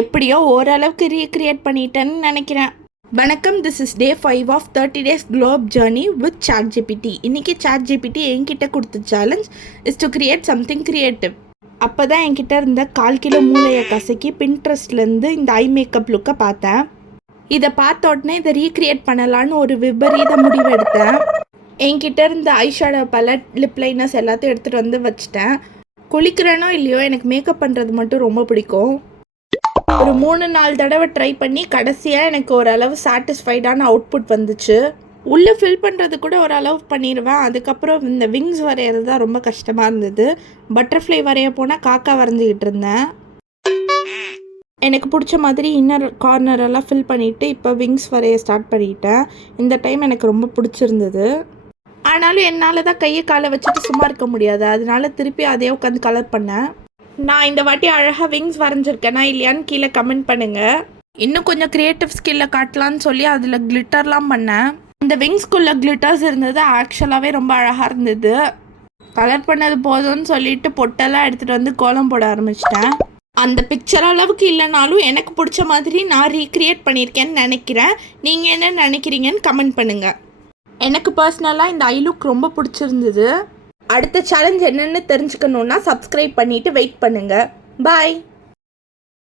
எப்படியோ ஓரளவுக்கு ரீக்ரியேட் பண்ணிட்டேன்னு நினைக்கிறேன். வணக்கம், this is day 5 of 30 days globe journey with ChatGPT. இன்றைக்கி ChatGPT என்கிட்ட கொடுத்த challenge is to create something creative. அப்போ தான் என்கிட்ட இருந்த 1/4 கிலோ மூளையை கசக்கி பின்ட்ரெஸ்ட்லேருந்து இந்த ஐ மேக்கப் லுக்கை பார்த்தேன். இதை பார்த்த உடனே இதை ரீக்ரியேட் பண்ணலான்னு ஒரு விபரீத முடிவு எடுத்தேன். என்கிட்ட இருந்த ஐஷேடோ பேலட், லிப் லைனர்ஸ் எல்லாத்தையும் எடுத்துகிட்டு வந்து வச்சுட்டேன். குளிக்கிறேனோ இல்லையோ எனக்கு மேக்கப் பண்ணுறது மட்டும் ரொம்ப பிடிக்கும். ஒரு 3-4 தடவை ட்ரை பண்ணி கடைசியாக எனக்கு ஓரளவு சாட்டிஸ்ஃபைடான அவுட்புட் வந்துச்சு. உள்ளே ஃபில் பண்ணுறது கூட ஓரளவு பண்ணிடுவேன். அதுக்கப்புறம் இந்த விங்ஸ் வரைகிறது தான் ரொம்ப கஷ்டமாக இருந்தது. பட்டர்ஃப்ளை வரைய போனால் காக்கா வரைஞ்சிக்கிட்டு இருந்தேன். எனக்கு பிடிச்ச மாதிரி இன்னர் கார்னரெல்லாம் ஃபில் பண்ணிவிட்டு இப்போ விங்ஸ் வரைய ஸ்டார்ட் பண்ணிட்டேன். இந்த டைம் எனக்கு ரொம்ப பிடிச்சிருந்தது. ஆனாலும் என்னால் தான் கையை காலை வச்சுட்டு சும்மா இருக்க முடியாது. அதனால திருப்பி அதே உட்காந்து கலர் பண்ணேன். நான் இந்த வாட்டி அழகாக விங்ஸ் வரைஞ்சிருக்கேனா இல்லையான்னு கீழே கமெண்ட் பண்ணுங்கள். இன்னும் கொஞ்சம் க்ரியேட்டிவ் ஸ்கில்லை காட்டலான்னு சொல்லி அதில் கிளிட்டர்லாம் பண்ணேன். இந்த விங்ஸ்குள்ளே கிளிட்டர்ஸ் இருந்தது. ஆக்சுவலாகவே ரொம்ப அழகாக இருந்தது. கலர் பண்ணது போதும்னு சொல்லிட்டு பொட்டெல்லாம் எடுத்துகிட்டு வந்து கோலம் போட ஆரம்பிச்சிட்டேன். அந்த பிக்சர் அளவுக்கு இல்லைனாலும் எனக்கு பிடிச்ச மாதிரி நான் ரீக்ரியேட் பண்ணியிருக்கேன்னு நினைக்கிறேன். நீங்கள் என்ன நினைக்கிறீங்கன்னு கமெண்ட் பண்ணுங்கள். எனக்கு பர்சனலாக இந்த ஐ லுக் ரொம்ப பிடிச்சிருந்தது. அடுத்த சேலஞ்ச் என்னென்னு தெரிஞ்சுக்கணுன்னா சப்ஸ்கிரைப் பண்ணிவிட்டு வெயிட் பண்ணுங்கள். பாய்.